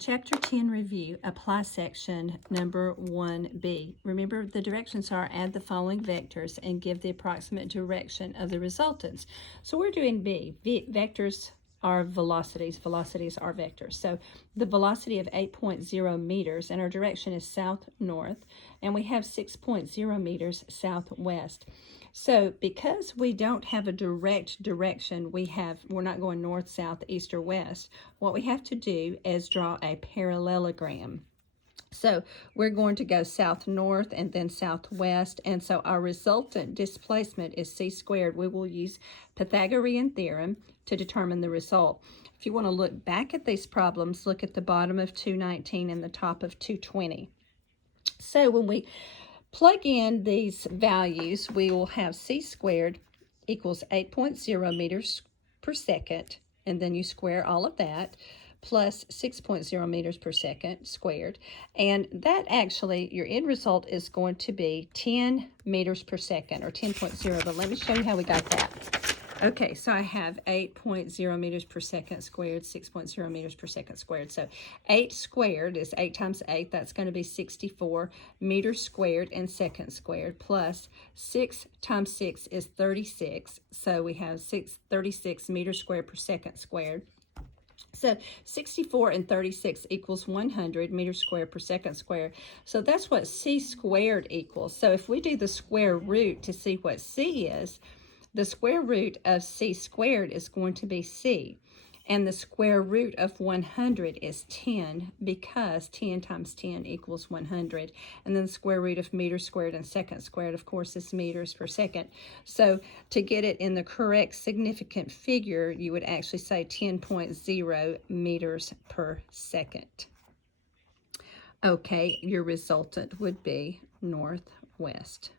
Chapter 10 review, apply section number 1B. Remember, the directions are add the following vectors and give the approximate direction of the resultants. So we're doing B. Vectors are velocities. Velocities are vectors. So the velocity of 8.0 meters, and our direction is south-north, and we have 6.0 meters southwest. So because we don't have a direct direction, we're not going north, south, east, or west, what we have to do is draw a parallelogram. So we're going to go south-north and then southwest, and so our resultant displacement is c squared. We will use Pythagorean theorem to determine the result. If you want to look back at these problems, look at the bottom of 219 and the top of 220. So when we plug in these values, we will have c squared equals 8.0 meters per second, and then you square all of that, plus 6.0 meters per second squared. And that actually, your end result is going to be 10 meters per second, or 10.0, but let me show you how we got that. Okay, so I have 8.0 meters per second squared, 6.0 meters per second squared. So 8 squared is 8 times 8. That's going to be 64 meters squared and second squared, plus 6 times 6 is 36. So we have 36 meters squared per second squared. So 64 and 36 equals 100 meters squared per second squared. So that's what c squared equals. So if we do the square root to see what c is, the square root of c squared is going to be c. And the square root of 100 is 10, because 10 times 10 equals 100. And then the square root of meters squared and second squared, of course, is meters per second. So to get it in the correct significant figure, you would actually say 10.0 meters per second. Okay, your resultant would be northwest.